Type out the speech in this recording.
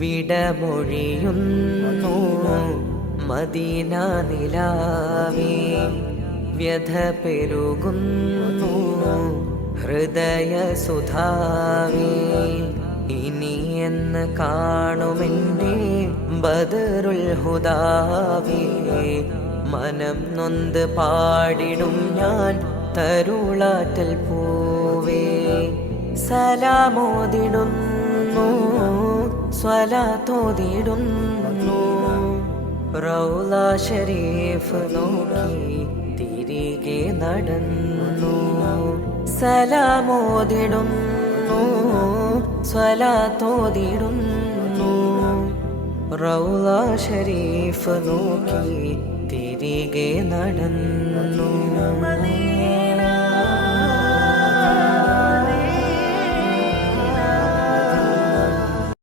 വിടമൊഴിയുന്നു Medina നിലാവേ, വ്യഥ പെരുകുന്നു ഹൃദയ സുധാവേ. ഇനി എന്ന് കാണുമെൻ്റെ ബദറുൽ ഹുദാവേ, മനം നൊന്ത് പാടിടും ഞാൻ തരുളാറ്റൽ പൂവേ. സലാമോദിടുന്നു സ്വലാത്തോദിടുന്നു, റൗള ശരീഫ് നോക്കി തിരികെ നടന്നു. സലാമോദിടുന്നു സ്വലാത്തോദിടുന്നു, റൗള ശരീഫ് നോക്കി തിരികെ നടന്നു.